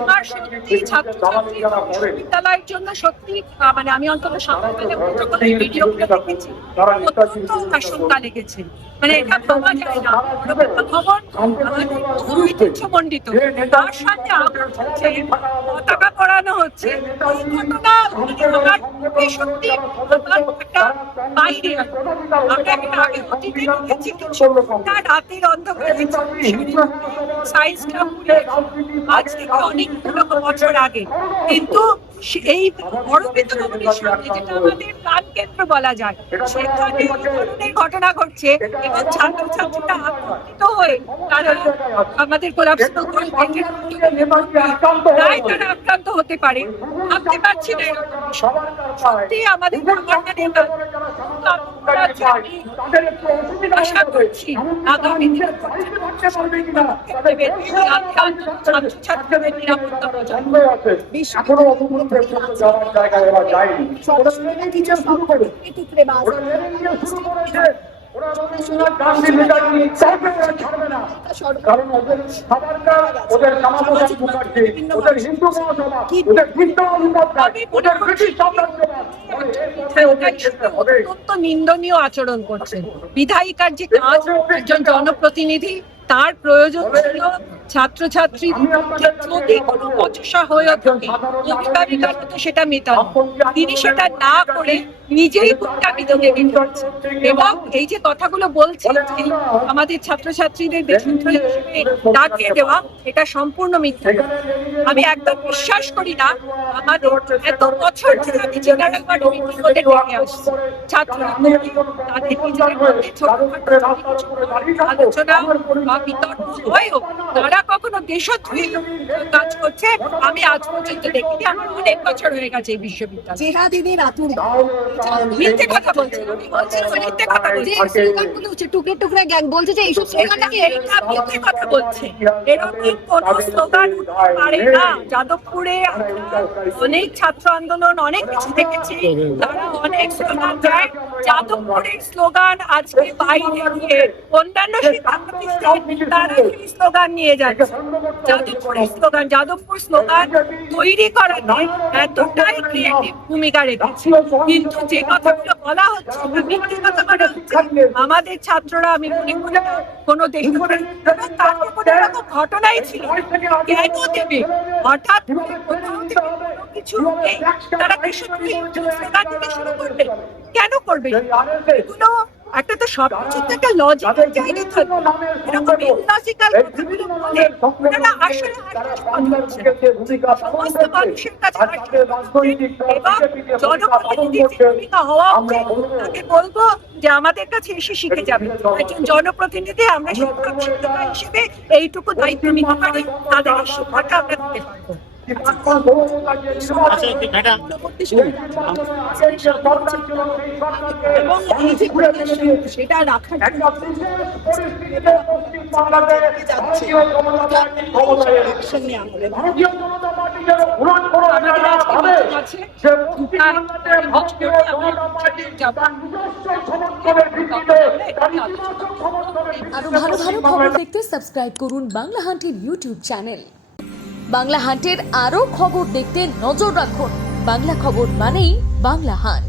আমার সত্যি ছাত্রছাত্রী বিশ্ববিদ্যালয়ের জন্য সত্যি মানে আমি অন্তত সকালবেলা যখন এই ভিডিওগুলো দেখেছি অত্যন্ত আশঙ্কা লেগেছে। মানে এটা ভাবা যায় না, খবর আমাদের বহু ঐতিহ্যমণ্ডিত, তার সাথে পতাকা পড়ানো হচ্ছে। এই ঘটনা আমার সত্যি একটা বাইরে আমরা একটা আগে অতীতে দেখেছি কিছু রাতের অন্ধকারে সায়েন্স ক্লাব আজ থেকে অনেকগুলো বছর আগে, কিন্তু এই বড়বিত ভবনের সামনে যেটা আমাদের প্রাণকেন্দ্র বলা যায় সেখানে এই ধরনের ঘটনা ঘটছে এবং ছাত্রছাত্রীরা আতঙ্কিত হয়ে তারা আমাদের কোলাপস প্রায় তারা আক্রান্ত হতে পারে। ভাবতে পারছি না সত্যি আমাদের আশা করছি আগামী দিনে ছাত্রছাত্রীদের নিরাপত্তা কারণ ওদের ওদের সামাজিক মুখার্জি, ওদের হিন্দু মহাসভা, ওদের হিন্দু অভিমতবাদ, ওদের ব্রিটিশ সাম্রাজ্যবাদ অত্যন্ত নিন্দনীয় আচরণ করছেন। বিধায়িকার যে কাজ, একজন জনপ্রতিনিধি, তার প্রয়োজন ছিল ছাত্রছাত্রী যদি কোনো বচসা হয়ে থাকে অভিভাবিকার মতো সেটা মেটান, তিনি সেটা না করে নিজেই ভুক্তামিত নেমে পড়ছেন এবং এই যে কথাগুলো বলছেন যে আমাদের ছাত্রছাত্রীদের দেশদ্রোহী হিসেবে ডাকিয়ে দেওয়া, এটা সম্পূর্ণ মিথ্যা। আমি একদম বিশ্বাস করি না। আমাদের এত বছর ধরে আমি জেনারেল বডি মিটিংগুলোতে ডেকে আসছি, ছাত্ররা তাদের নিজেদের মধ্যে ছোটখাটো আলোচনা বা বিতর্ক হয়েও তারা কখনো দেশদ্রোহী কাজ করছে আমি আজ পর্যন্ত দেখিনি। আমার অনেক বছর হয়ে গেছে এই বিশ্ববিদ্যালয়। জেহাদিদের আতুর মিথ্যে কথা বলছে, আমি বলছি মিথ্যে কথা বলছে, স্লোগানগুলো হচ্ছে টুকরে টুকরে গ্যাং বলছে যে এইসব স্লোগানটাকে মিথ্যে কথা বলছে। এরকম কোনো স্লোগান পারে না। যাদবপুরে অনেক ছাত্র আন্দোলন অনেক কিছু দেখেছি, তারা অনেক স্লোগান দেয়। যাদবপুরের স্লোগান আজকে বাইরে গিয়ে অন্যান্য শিক্ষা প্রতিষ্ঠান তারা স্লোগান নিয়ে যাচ্ছে। যাদবপুর স্লোগান তৈরি করাতে এতটাই ক্রিয়েটিভ ভূমিকা রেখেছে, কিন্তু যে কথাগুলো বলা হচ্ছে মিথ্যে কথা বলা হচ্ছে। আমাদের ছাত্ররা আমি মনে করি কোনো দেশদ্রোহী তাদের কোনো এরকম ঘটনাই ছিল কেন দেবে হঠাৎ কিছু তারা দেশদ্রোহী স্লোগান দিতে শুরু করবে, কেন করবে? এগুলো একটা তো সবকিছুতে একটা লজিকের জায়গা থাকবে। এরকম ইললজিক্যাল কথাগুলো বলে ওনারা আসলে সমস্ত মানুষের কাছে এবং জনপ্রতিনিধির যে ভূমিকা হওয়া উচিত তাকে বলবো যে আমাদের কাছে এসে শিখে যাবে। একজন জনপ্রতিনিধি আমরা শিক্ষক শিক্ষিকা হিসেবে এইটুকু দায়িত্ব নিতে পারি, তাদের এই শিক্ষাটা আমরা দিতে পারবো। সেটা রাখার আরো ভালো ভালো খবর দেখতে সাবস্ক্রাইব করুন বাংলা হান্টের ইউটিউব চ্যানেল। বাংলা হান্টের আরো খবর দেখতে নজর রাখুন। বাংলা খবর মানেই বাংলা হান্ট।